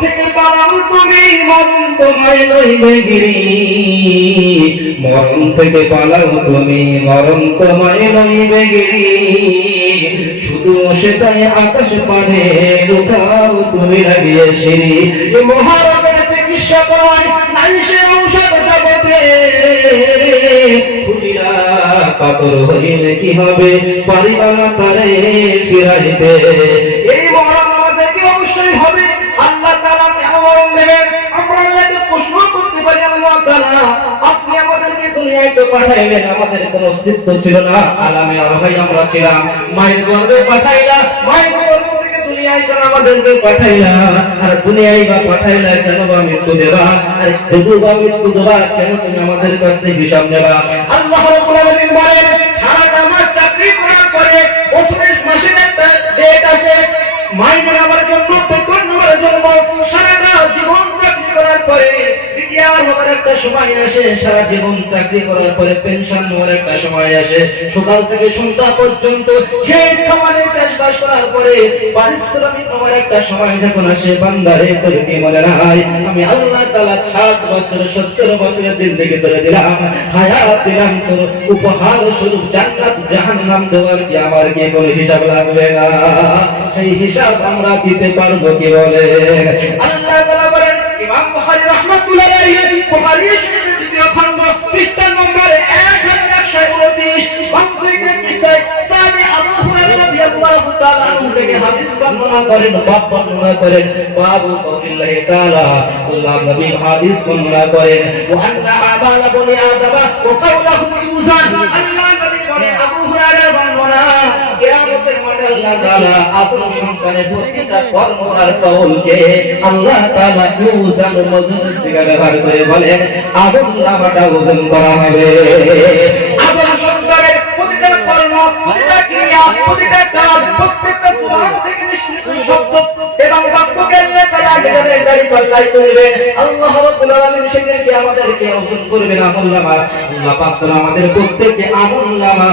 থেকে পালাও তুমি, মরণ তোমায় লইবে গিরি। মরণ থেকে পালাও তুমি, মরণ তোমায় লইবে গিরি। শুধু সেটাই আকাশ পানে লুকাও তুমি লাগিয়ে সিঁড়ি। মহারোগের চিকিৎসা করায় নাই সে ঔষধ জগতে, খুলিরা কাতর হইলে কি হবে, পারিবা না তারে ফিরাইতে। এই মরণ আমাদেরকে অবশ্যই হবে। আল্লাহ তাআলা কেন মরণ দেবেন? আমরা আল্লাহকে প্রশ্ন করতে পারি, আল্লাহ তাআলা আপনি আমাদেরকে দুনিয়ায় তো পাঠাইলেন, আমাদের কোনো অস্তিত্ব ছিল না, আলামে আরহাই আমরা ছিলাম, মায়ের গর্ভে পাঠাইলা, মায়ের গর্ভ থেকে দুনিয়ায় কেন আমাদেরকে পাঠাইলা? আর দুনিয়ায় বা পাঠাইলা কেন বা মৃত্যু দেবা? আর শুধু বা মৃত্যু দেবা কেন? তুমি আমাদের কাছ থেকে হিসাব নেবা। আল্লাহ রাব্বুল আলামিন বলেন, সারাটা মাস চাকরি করার পরে মাসের একটা ডেট আসে, মাইনে আমার জন্য, বেতন নেওয়ার জন্য। সারাটা জীবন চাকরি করার পরে রিটায়ার হওয়ার একটা সময় আসে, সারা জীবন চাকরি করার পরে পেনশন নেওয়ার একটা সময় আসে। সকাল থেকে সন্ধ্যা পর্যন্ত খেট খামারে চাষবাস করার পরে পারিশ্রমিক নেওয়ার একটা সময় যখন আসে, বান্দারে তোর কি মনে নাই আমি আল্লাহ তাআলা 60 বছর 70 বছরের জিন্দেগি ধরে দিলাম, হায়াত দিলাম, তোর উপহার স্বরূপ জান্নাত জাহান্নাম দেওয়ার কি আমার কি কোনো হিসাব লাগবে না? সেই হিসাব আমরা দিতে পারবো কি বলে? আল্লাহ তাআলা বলেন, ইমাম বুখারী রাহমাতুল্লাহ আলাইহি, বুখারী শরীফের দ্বিতীয় খণ্ড পৃষ্ঠা নম্বর 1129, বাংলাদেশের পৃষ্ঠায় সাহাবী আবু হুরায়রা রাদিয়াল্লাহু তাআলা আনহু থেকে হাদিস বর্ণনা করেন, বাব বর্ণনা করেন, বাবু কাউলিল্লাহি তাআলা, আল্লাহ নবী হাদিস বর্ণনা করেন, ওয়া আন্না আমালা বনি আদম ওয়া কাওলাহু ইউজান। আল্লাহ নবী বলেন, আবু হুরায়রার বর্ণনা, কিয়ামতের মাঠে আল্লাহ তাআলা আদম সন্তানের প্রতিটা কর্ম আর কওলকে আল্লাহ তাআলা ইউজান ওজন সিগা ব্যবহার করে বলেন, আদম নামাটা ওজন করা হবে। আদম সন্তানের প্রতিটা কর্ম, প্রতিটা ক্রিয়া, প্রতিটা কাজ, প্রত্যেকটা সুবহান থেকে নিষ্কৃত শব্দ এবং বাক্যকে নিয়ে তারা আগে গাড়ি পাল্লাই করবে। আল্লাহ রাব্বুল আলামিন সেদিনকে আমাদেরকে ওজন করবেন আমলনামা। আল্লাহ পাক আমাদের প্রত্যেককে আমলনামা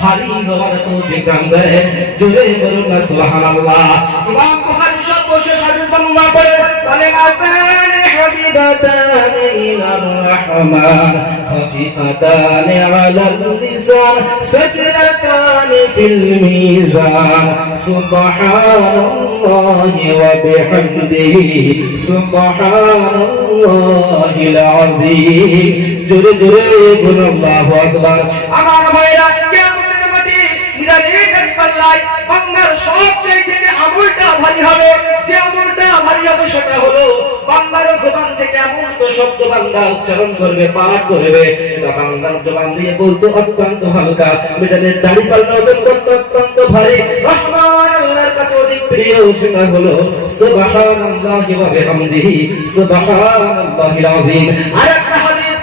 ভারী হওয়ার তৌফিক দান করেন। জোরে বলুন না সুবহানাল্লাহ। ইমাম বুখারী সর্বশেষ হাদিস বর্ণনা করেন, কালিমাতান হাবিবাতান ইলার রহমান খাফিফাতান আলাল লিসান সাজদাতান ফিল মিজান সুবহানাল্লাহি ওয়া বিহামদিহি সুবহানাল্লাহিল আযীম। জোরে জোরে বলুন আল্লাহু আকবার। আমার ভাইরা, কিয়ামতের মাঠে মিরাজের পাল্লায় বান্দার সবচেয়ে থেকে আমলটা ভারী হবে। যে আমলটা ভারী হবে সেটা হলো বান্দার জবান থেকে এমন শব্দ বান্দা উচ্চারণ করবে, পাঠ করবে, এটা বান্দার জবান দিয়ে বলতে অত্যন্ত হালকা, মিজানের দাড়ি পাল্লা অত্যন্ত ভারী। রহমান আল্লাহর কাছে অধিক প্রিয়, সেটা হলো সুবহানাল্লাহি ওয়া বিহামদিহি সুবহানাল্লাহিল আযীম। আরেকটা হাদিস